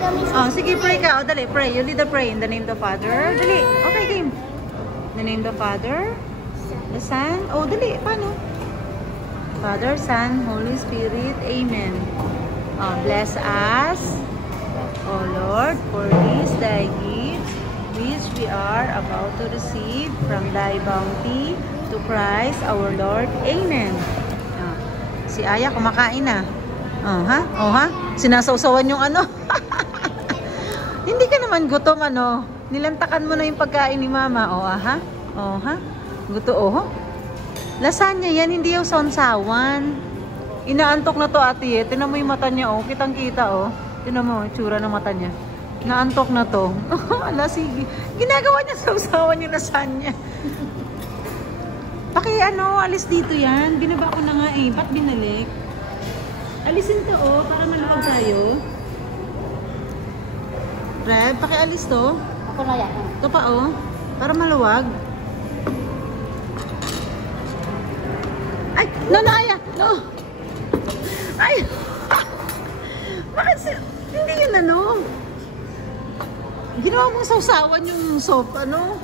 Oh, sige, pray ka. O, dali, pray. You lead the pray in the name of the Father. Dali. Okay, game. In the name of the Father, the Son. Oh, dali. Paano? Father, Son, Holy Spirit. Amen. Oh, bless us, O Lord, for these thy gifts, which we are about to receive from thy bounty, to Christ our Lord. Amen. Oh, si Aya kumakain na. Oh, ha? Oh, ha? Sinasawsawan yung ano. Hindi ka naman gutom, ano? Nilantakan mo na yung pagkain ni Mama. Oh, ha? Oh, ha? Gusto, oh. Lasagna yan, hindi yung sonsawan. Inaantok na to, ate. Tinan mo yung mata niya, oh. Kitang-kita, oh. Tinan mo, itsura ng mata niya. Naantok na to. Ala, sige. Ginagawa niya sausawan yung lasagna. Alis dito yan. Binaba ko na nga, eh. Ba't binalik? Alisin to, oh. Para maluwag tayo. Reb, pakialis to. Ako na yan. Ito pa, oh. Para maluwag. Ay! No, Aya! No! Ay! Bakit hindi yun, ano? Ginawa mong sausawan yung soap, ano?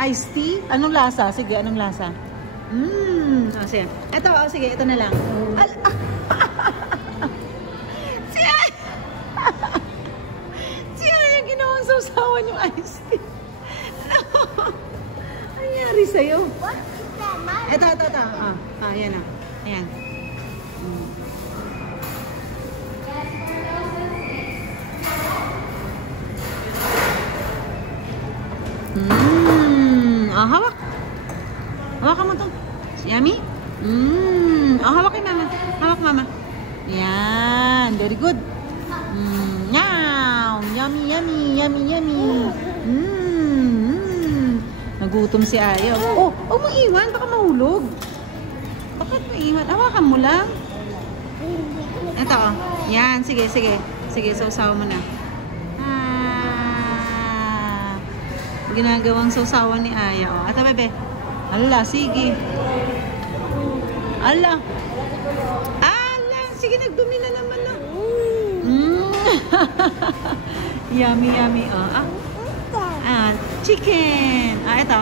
Iced tea? Anong lasa? Sige, anong lasa? Oh, sige. Ito, oh, sige, ito na lang. Si Aya! Si Aya, ginawang sausawan yung iced tea. Ano nangyari sa'yo? Ito. Ayan na. Ayan. Hawak. Hawakan mo to. Yummy? Hawak kay Mama. Hawak, Mama. Yan. Very good. Yummy. Nagutom si Aya. Oh, maiwan. Baka mahulog. Bakit maiwan? Hawakan mo lang. Ito, oh. Yan. Sige. Sausaw mo na. Ginagawang sausawan ni Aya. Oh. Ito, bebe. Ala, sige. Ala. Sige, nagdumi na naman na. Yummy. Oh. Chicken. Ito.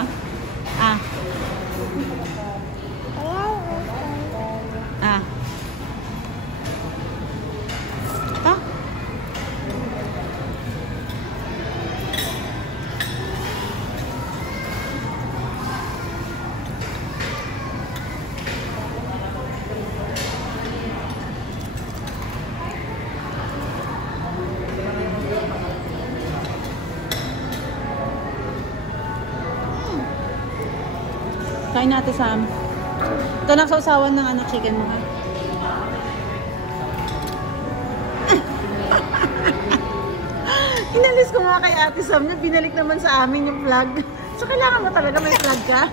Kain natin, Sam. Ito na sausawan ng chicken mo, ha? Inalis ko nga kay Ate Sam niya. Binalik naman sa amin yung plug. So, kailangan mo talaga may plug ka.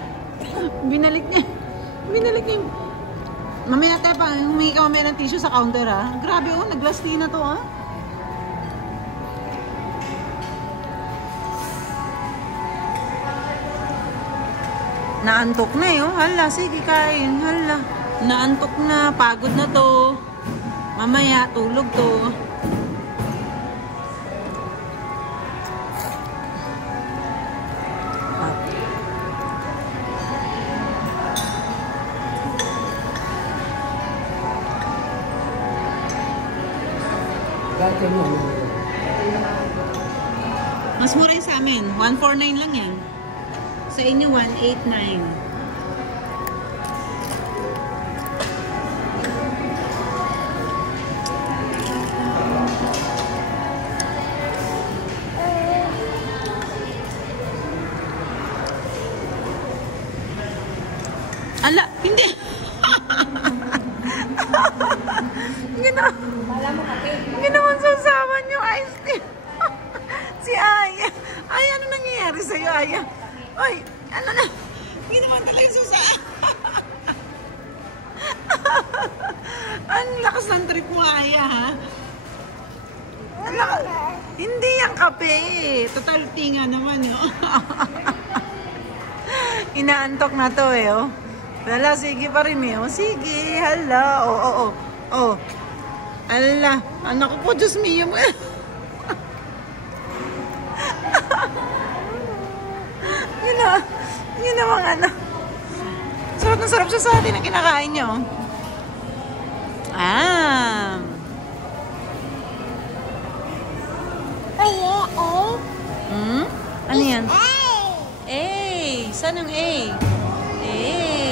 Binalik niya yung... Mamaya tayo pa. Humingi ka mamaya ng tissue sa counter, ha? Grabe, oh. Naglasti na to, ha? Naantok na, eh, oh. Hala, sige, kain. Hala. Naantok na. Pagod na to. Mamaya, tulog to. Mas mura yung sa amin. 149 lang yan. Sa inyo, 189. Ala, hindi. Ginawan sausawan yung iced tea. Si Aya. Ay, ano nangyayari sa'yo, Aya? Ay, ano na? Ginawan talaga yung sausawan. Ang lakas ng trip mo, Aya, ha? Hindi yung kape. Total tinga naman, no? Inaantok na to, eh, oh. Hala, sige pa rin, eh. Oh, sige, hala. Oh. Hala. Anak ko po, Diyos mio mo. Yun namang ano. Sarap na sarap siya sa atin ang kinakain niyo. Ah. Hmm? Ano yan? A. Saan ang A? A.